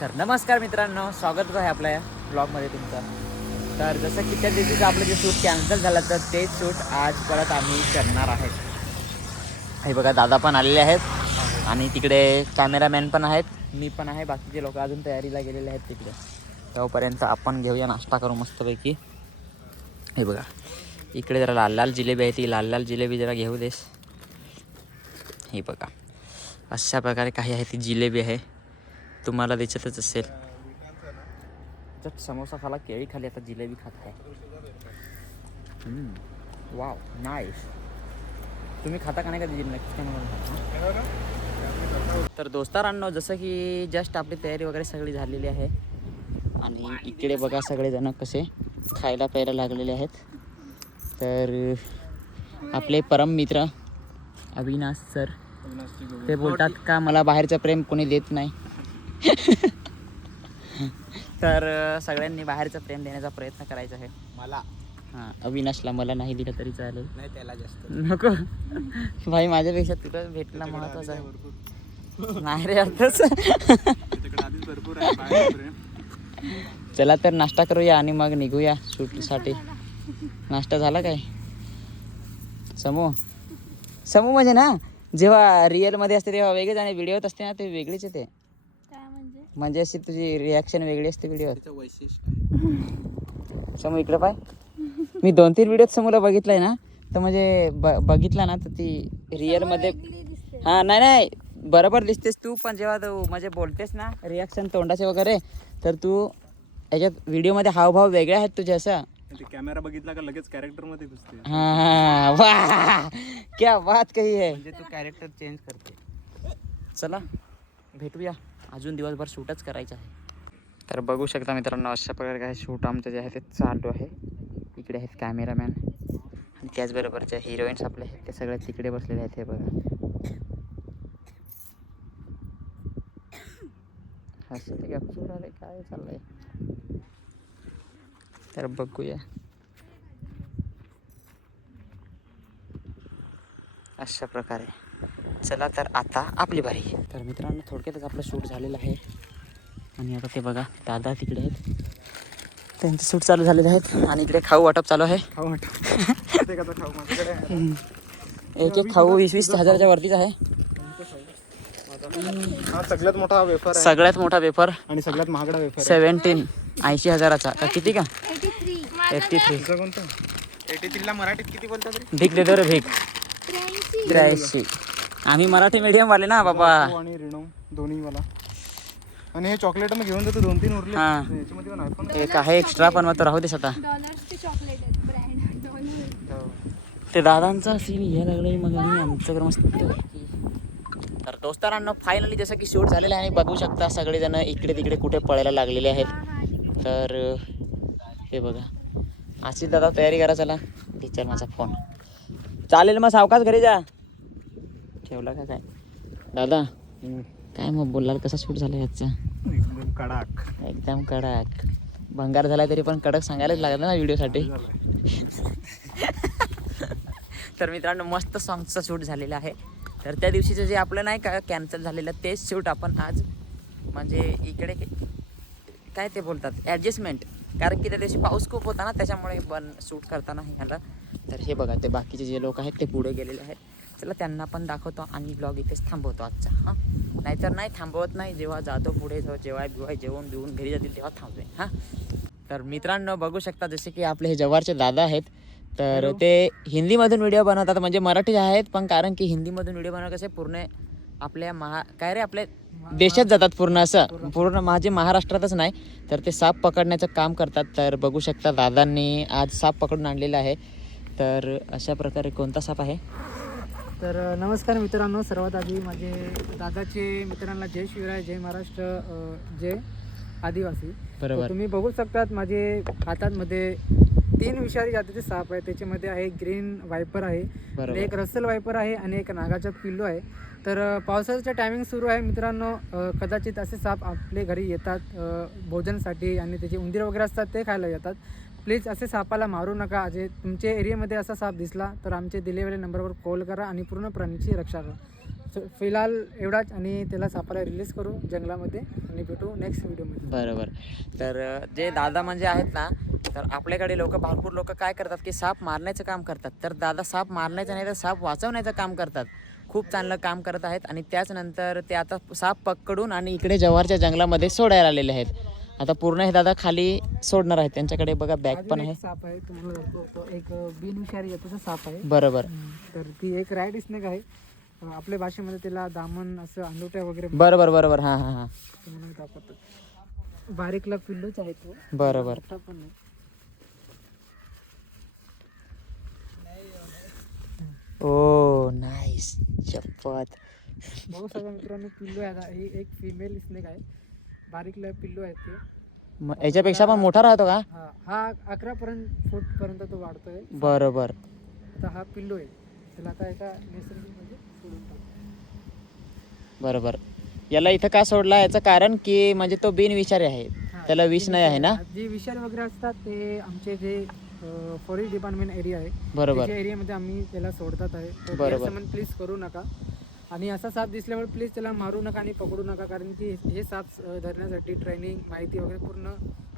तर नमस्कार मित्रांनो, स्वागत आहे आपल्या ब्लॉगमध्ये तुमचं. तर जसं की त्या दिवशीचं आपलं जे शूट कॅन्सल झालं तर तेच शूट आज परत आम्ही करणार आहेत. हे बघा, दादा पण आलेले आहेत आणि तिकडे कॅमेरामॅन पण आहेत, मी पण आहे, बाकीचे लोक अजून तयारीला गेलेले आहेत तिकडे. तोपर्यंत आपण घेऊया नाश्ता करू मस्तपैकी. हे बघा, इकडे जरा लाल लाल जिलेबी आहे, ती लाल लाल जिलेबी जरा घेऊ देस. हे बघा, अशा प्रकारे काही आहे, ती जिलेबी आहे, तुम्हाला दिसतच असेल. जस्ट समोसा खाला, केळी खाली, आता जिलेबी खात आहे. Wow, nice. तुम्ही खाता का नाही कधी जिलेबी? तर दोस्तारांनो, जसं की जस्ट आपली तयारी वगैरे सगळी झालेली आहे आणि इकडे बघा सगळेजण कसे खायला प्यायला लागलेले आहेत. तर आपले परम मित्र अविनाश सर ते बोलतात का मला बाहेरचं प्रेम कोणी देत नाही. तर सगळ्यांनी बाहेरचं प्रेम देण्याचा प्रयत्न करायचा आहे. मला हां, अविनाशला, मला नाही दिलं तरी चालेल. नाही, त्याला जास्त नको भाई, माझ्यापेक्षा तुला भेटणं महत्त्वाचं आहे. नाही रे, अर्थच. आधीच भरपूर आहे बाहेर प्रेम. चला तर नाश्ता करूया आणि मग निघूया शूटसाठी. नाश्ता झाला काय? समू समू म्हणजे ना, जेव्हा रिअलमध्ये असते तेव्हा वेगळेच आणि व्हिडिओत असते ना ते वेगळीच येते. म्हणजे अशी तुझी रिॲक्शन वेगळी असते व्हिडिओत. त्याचं वैशिष्ट्य. समू इकडे पाय, मी 2-3 व्हिडिओत समूला बघितलंय ना, तर म्हणजे बघितला ना तर ती रिअलमध्ये हां नाही बरोबर दिसतेस तू, पण जेव्हा तू म्हणजे बोलतेस ना रिॲक्शन तोंडाचे वगैरे, तर तू याच्यात व्हिडिओमध्ये हावभाव वेगळे आहेत तुझे. असं कॅमेरा बघितला का लगेच कॅरेक्टर मध्ये घुसते. हां, वाह, क्या बात कही आहे. म्हणजे तू कॅरेक्टर चेंज करते. चला भेटूया, अजून दिवसभर शूटच करायचं आहे. तर बघू शकता मित्रांनो, अशा प्रकारे काय शूट आमचं जे आहे ते चालू आहे. इकडे आहेत कॅमेरामॅन आणि त्याचबरोबर ज्या हिरोईन्स आपले आहेत ते सगळे तिकडे बसलेले आहेत. हे बघा, हसते गप्पूर आले, काय चाललंय. तर बघूया अशा प्रकारे. चला तर आता आपली बारी. तर मित्रांनो, थोडक्यातच आपलं शूट झालेलं आहे आणि आता ते बघा दादा तिकडे आहेत, त्यांचे शूट चालू झालेले आहेत आणि इकडे खाऊ वाटप चालू आहे. खाऊ माझ्याकडे एक खाऊ 20-20 हजाराच्या वरतीच आहे. हा सगळ्यात मोठा वेफर आहे, सगळ्यात मोठा वेफर आणि सगळ्यात महागडा वेफर 80,000चा का किती का 83. तुझा कोणता? 83 ला मराठीत किती बोलतात रे? भीक देतो रे, भीक. 83. आम्ही मराठी मीडियम वाले ना बाबा. आणि रिनो दोन्ही मला. आणि हे चॉकलेट मग घेऊन जातो, 2-3 उरले. हां, याच्यामध्ये पण iPhone एक आहे एक्स्ट्रा, पण मग तो राहू देस आता. ते दादांचा सीन घ्यायला लागले, मग आम्ही आमच्याकडे मस्त. तर दोस्तारांनो, फायनली जसं की शूट झालेलं आहे आणि बघू शकता सगळेजण इकडे तिकडे कुठे पळायला लागलेले आहेत. तर हे बघा, अशीच दादा तयारी करा. चला टीचर, माझा फोन चालेल, मग सावकाश घरी जा. ठेवला का काय दादा? काय मग बोलला, कसा शूट झाला याचा? एकदम कडक, एकदम कडक. भंगार झाला तरी पण कडक सांगायलाच लागलं ना व्हिडिओसाठी. तर मित्रांनो, मस्त सॉंगचं शूट झालेलं आहे. तर त्या दिवशीचं जे आपलं नाही का कॅन्सल झालेलं तेच शूट आपण आज म्हणजे इकडे काय ते बोलतात ॲडजस्टमेंट, कारण की त्या दिवशी पाऊस खूप होता ना, त्याच्यामुळे पण शूट करताना हे झालं. तर हे बघा, ते बाकीचे जे लोक आहेत ते पुढे गेलेले आहेत. चला त्यांना पण दाखवतो आणि ब्लॉग इथेच थांबवतो आजचा. हां, नाहीतर नाही थांबवत नाही, जेव्हा जातो पुढे जेवण बिवून घरी जातील तेव्हा थांबवे. हां, तर मित्रांनो बघू शकता जसे की आपले हे जव्हारचे दादा आहेत. तर ते हिंदीमधून व्हिडिओ बनवतात, म्हणजे मराठी आहेत पण, कारण की हिंदीमधून व्हिडिओ बनवणं कसे पूर्ण आपल्या काय रे आपल्या देशात जातात पूर्ण, असं पूर्ण माझे महाराष्ट्रातच नाही. तर ते साप पकडण्याचं काम करतात. तर बघू शकता दादांनी आज साप पकडून आणलेला आहे. तर अशा प्रकारे कोणता साप आहे? तर नमस्कार मित्रांनो, सर्वात आधी माझे दादाचे मित्रांना जय शिवराय, जय महाराष्ट्र, जय आदिवासी. बरोबर. तर तुम्ही बघू शकतात माझे हातांमध्ये 3 विषारी जातीचे साप आहे. त्याच्यामध्ये आहे ग्रीन वायपर आहे, एक रसल वायपर आहे आणि एक नागाचा पिल्लू आहे. तर पावसाचं टायमिंग सुरू आहे मित्रांनो, कदाचित असे साप आपले घरी येतात भोजनासाठी आणि त्याचे उंदीर वगैरे असतात ते खायला येतात. प्लीज असे सापाला मारू नका. जे तुमच्या एरियामध्ये असा साप दिसला तर आमचे दिलेल्या नंबरवर कॉल करा आणि पूर्ण प्राणीची रक्षा करा. फिलहाल एवढाच आणि त्याला सापाला रिलीज करू जंगलामध्ये आणि भेटू नेक्स्ट व्हिडिओमध्ये. बरोबर. तर जे दादा म्हणजे आहेत ना, तर आपल्याकडे भरपूर लोक काय करतात की साप मारण्याचं काम करतात. तर दादा साप मारण्याचं नाही तर साप वाचवण्याचं काम करतात. खूप चांगलं काम करत आहेत आणि त्याचनंतर ते आता साप पकडून आणि इकडे जव्हारच्या जंगलामध्ये सोडायला आलेले आहेत. आता पूर्ण हे दादा खाली सोडणार आहेत. त्यांच्याकडे बघा बॅग अजून पण एक आहे. साप आहे तुम्हाला दाखवतो. एक बिनविषारी जातीचा साप आहे. बरोबर तर ती एक राईड स्नेक आहे. आपल्या भाषेमध्ये त्याला दामन असं अंगुठ्या वगैरे बरोबर बरोबर. हां हां हां. म्हणून दाखवतात. बारीकला पिल्लूच आहे तो. बरोबर. मोठा पण नाही. ओ नाईस. शपथ. बघू सगळ्या मित्रांनो पिल्लू आहे. आता ही एक फिमेल स्नेक आहे. बारीकला पिल्लू आहेत ते. मग याच्यापेक्षा पण मोठा राहतो का? हा 11 फूट पर्यंत तो वाढतोय. बरोबर. आता हा पिल्लू आहे. त्याला आता एका नैसर्गिक म्हणजे सोडून टाकू. बरोबर. याला इथं का सोडला याचं कारण की म्हणजे तो बिनविषारी आहे. त्याला विष नाही आहे ना? जे विषारी वगैरे असतात ते आमचे जे फॉरेस्ट डिपार्टमेंट एरिया आहे बरोबर. त्या एरियामध्ये आम्ही त्याला सोडतात आहे. तर बरोबर. गैरसमज प्लीज करू नका आणि असा साप दिसल्यावर प्लीज त्याला मारू नका आणि पकडू नका, कारण की हे साप धरण्यासाठी ट्रेनिंग माहिती वगैरे पूर्ण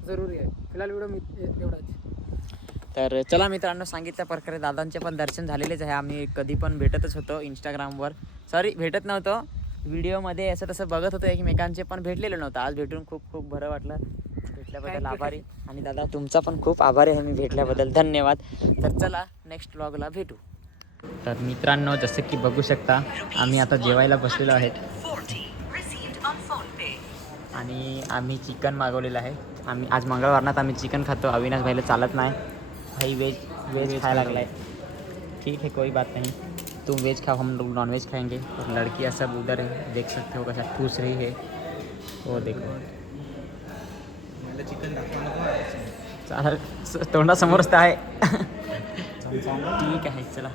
जरुरी आहे. फिलहाल एवढाच. तर चला मित्रांनो, सांगितल्या प्रकारे दादांचे पण दर्शन झालेलेच आहे. आम्ही कधी पण भेटतच होतो इंस्टाग्रामवर. सॉरी भेटत नव्हतो, व्हिडिओमध्ये असं तसं बघत होतो एकमेकांचे, पण भेटलेलं नव्हतं. आज भेटून खूप खूप बरं वाटलं. भेटल्याबद्दल आभारी. आणि दादा तुमचा पण खूप आभारी आहे मी भेटल्याबद्दल. धन्यवाद. तर चला नेक्स्ट व्लॉगला भेटू. तर मित्रांनो, जसं की बघू शकता आम्ही आता जेवायला बसलेलो आहेत आणि आम्ही चिकन मागवलेलं आहे. आम्ही आज मंगळवारनात आम्ही चिकन खातो. अविनाश भाईला चालत नाही, भाई वेज खाया लागला है. ठीक है, कोई बात नहीं. तुम वेज खाओ, हम लोग नॉन वेज खाएंगे. और लड़कियाँ सब उधर है, देख सकते हो कैसा ठूस रही है. वो देखो चालेल, तोंडासमोरच तर आहे. ठीक आहे, चला.